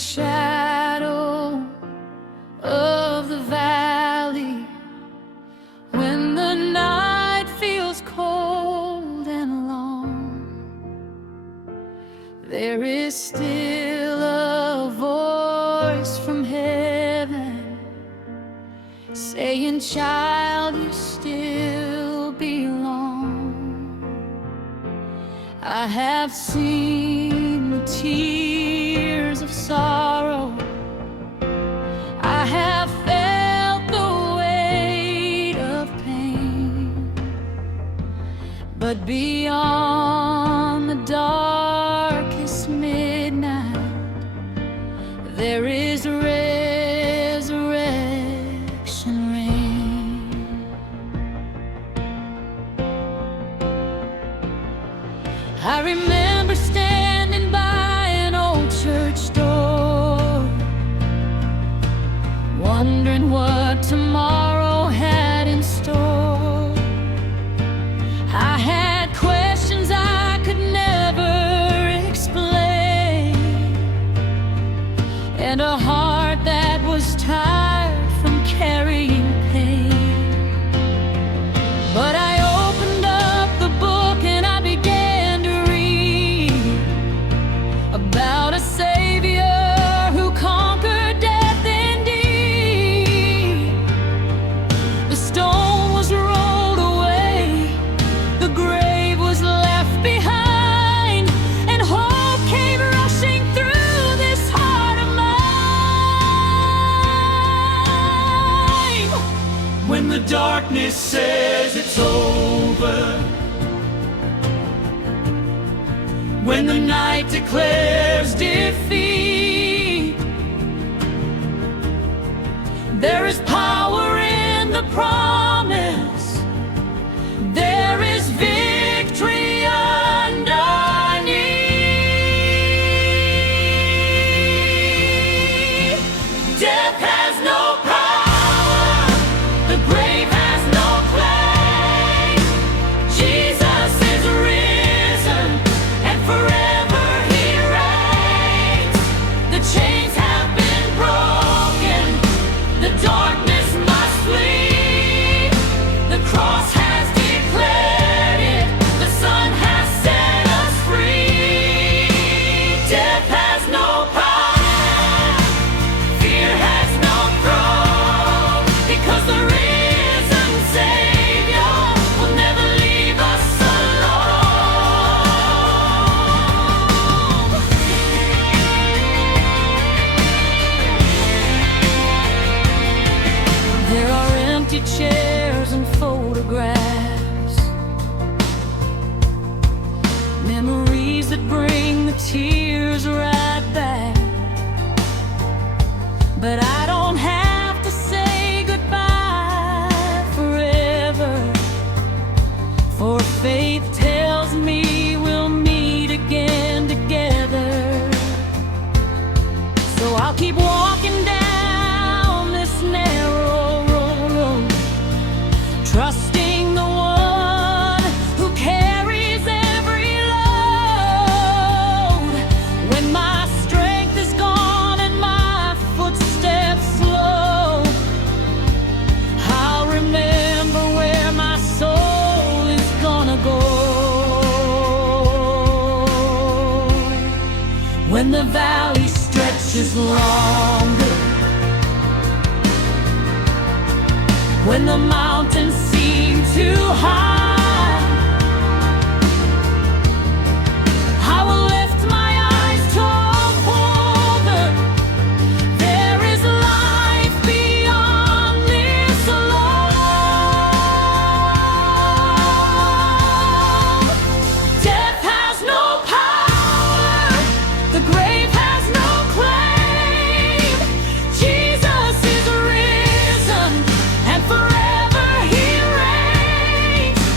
shadow of the valley, when the night feels cold and long, there is still a voice from heaven saying, "Child, you still belong." I have seen the tears of sorrow, I have felt the weight of pain, but beyond the darkest midnight, there is resurrection rain. I remember standing by an old church door, wondering what tomorrow had in store. I had questions I could never explain, and a heart that was tired from carrying pain. But I opened up the book and I began to read about a Savior who conquered death indeed. The stone was rolled away, the grave was left behind, and hope came rushing through this heart of mine. When the darkness says it's over, when the night declares defeat, there is power in the promise, there is victory underneath. Death has no power, the grave has no claim. Jesus is risen, and forever he reigns. The chains have been broken, the darkness must flee. The cross has declared it, the Son has set us free. Death has no power, fear has no throne, because the risen Savior will never leave us alone. There are empty chairs and photographs, memories that bring the tears right back. But I don't have to say goodbye forever, for faith tells me we'll meet again together. So I'll keep walking down this narrow road, trusting the one who carries every load. When my strength is gone and my footsteps slow, I'll remember where my soul is gonna go. When the valley stretches longer, when the mountains seem too high, I will lift my eyes toward. There is life beyond this alone. Death has no power, the grave has no claim. Jesus is risen, and forever he reigns.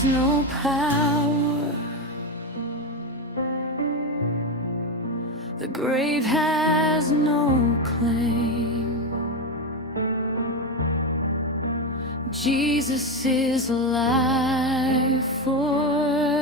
has no power. The grave has no claim. Jesus is alive forever.